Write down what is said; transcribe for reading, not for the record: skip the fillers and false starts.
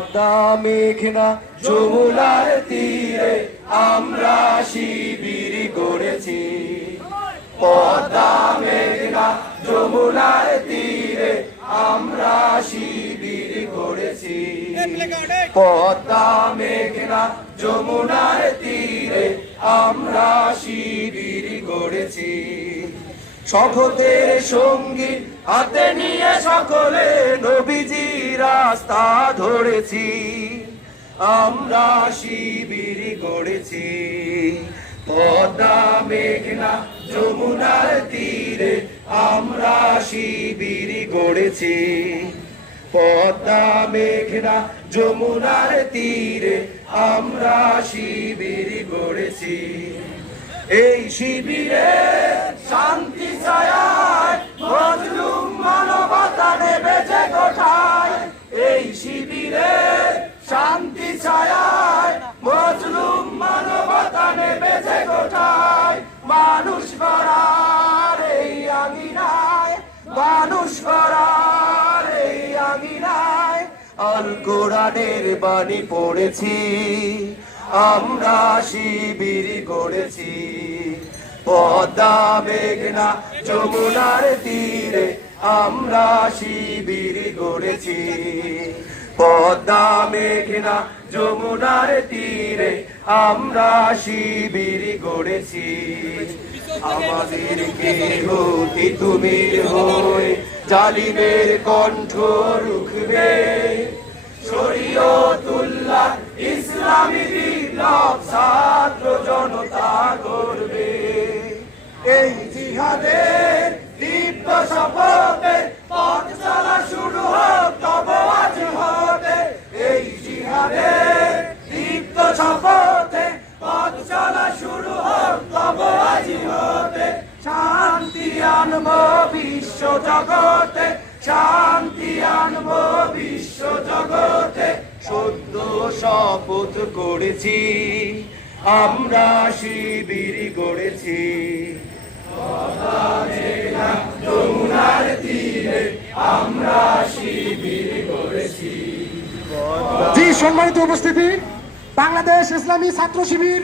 পদ্মা মেঘনা যমুনার তীরে আমরা শিবির গড়েছি। পদ্মা মেঘনা যমুনার তীরে আমরা শিবির গড়েছি। পদ্মা মেঘনা যমুনার তীরে আমরা শিবির গড়েছি। শপথের সঙ্গী হাতে নিয়ে সকলে নবীজি রাস্তা ধরেছি। আমরা শিবির গড়েছি। পদ্মা মেঘনা যমুনার তীরে আমরা শিবির গড়েছি। পদ্মা মেঘনা যমুনার তীরে আমরা শিবির গড়েছি। এই শিবিরে শান্তি ছায়ায় মজলুম মানবতা নেবে যে কোঠায়। এই শিবিরে শান্তি ছায়ায় মজলুম মানবতা নেবে যে কোঠায়। মানুষ গড়ার এই আঙিনায়, মানুষ গড়ার এই আঙিনায় আল কোরআনের বাণী পড়েছি। আমরা শিবির গড়েছি। পদ্মা মেঘনা যমুনার তীরে আমরা শিবির গড়েছি। পদ্মা মেঘনা যমুনার তীরে আমরা শিবির গড়েছি। আমাদেরকে হতে তুমি হয়ে জালিমের কণ্ঠ রুখবে। শরীয়তুল্লাহ ইসলামী বিপ্লব ছাত্র জনতা করবে। এই জিহাদের দীপ্ত শপথে পথ চলা শুরু হোক তব আজ হতে। এই জিহাদের দীপ্ত শপথে পথ চলা শুরু হোক তব আজ হতে। শান্তি আনব বিশ্ব জগতে, শান্তি আনব বিশ্ব জগতে। সত্য শপথ করেছি, আমরা শিবির গড়েছি। পদ্মা মেঘনা যমুনার তীরে আমরা শিবির গড়েছি। জি, সম্মানিত উপস্থিতি, বাংলাদেশ ইসলামী ছাত্র শিবির